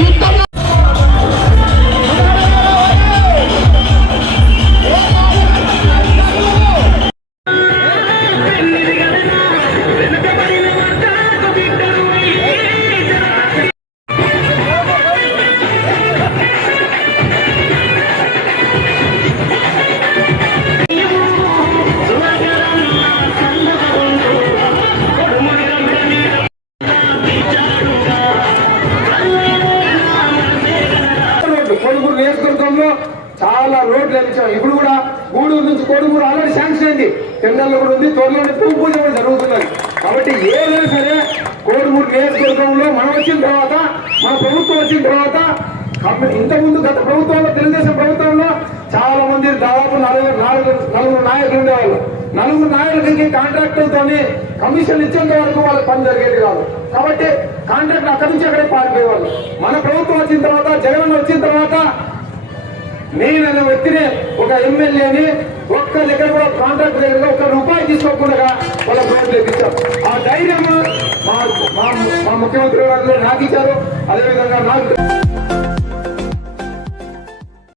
యుద్ధం చాలా రోడ్లు ఎక్కించాము ఇప్పుడు గూడూరు నుంచి కోడుగూరు ఆల్రెడీ శాంక్షన్ అయింది. టెండర్లు కూడా ఉంది. త్వరలోనే భూమి పూజ కూడా జరుగుతున్నది. కాబట్టి ఏదైనా సరే కోడుమూరు నియోజకవర్గంలో మనం వచ్చిన తర్వాత మన ప్రభుత్వం వచ్చిన తర్వాత ఇంతకుముందు గత ప్రభుత్వంలో తెలుగుదేశం ప్రభుత్వంలో చాలా మంది దాదాపు నలుగురు నాలుగు నలుగురు నాయకులు ఉండేవాళ్ళు. నలుగురు నాయకులకి కాంట్రాక్టులతోని కమిషన్ ఇచ్చేంత వరకు వాళ్ళ పని జరిగేది కాదు. కాబట్టి కాంట్రాక్ట్ అక్కడి నుంచి అక్కడే పారిపోయేవాళ్ళు. మన ప్రభుత్వం వచ్చిన తర్వాత జగన్ వచ్చిన తర్వాత నేను వ్యక్తిని ఒక ఎమ్మెల్యేని ఒక్క దగ్గర కూడా కాంట్రాక్ట్ దగ్గర ఒక్క రూపాయి తీసుకోకుండా వాళ్ళ ప్రోజెక్ట్ ఇచ్చారు ఆ ధైర్యం మా మా మా ముఖ్యమంత్రి గారు నాకు ఇచ్చారు. అదేవిధంగా నాకు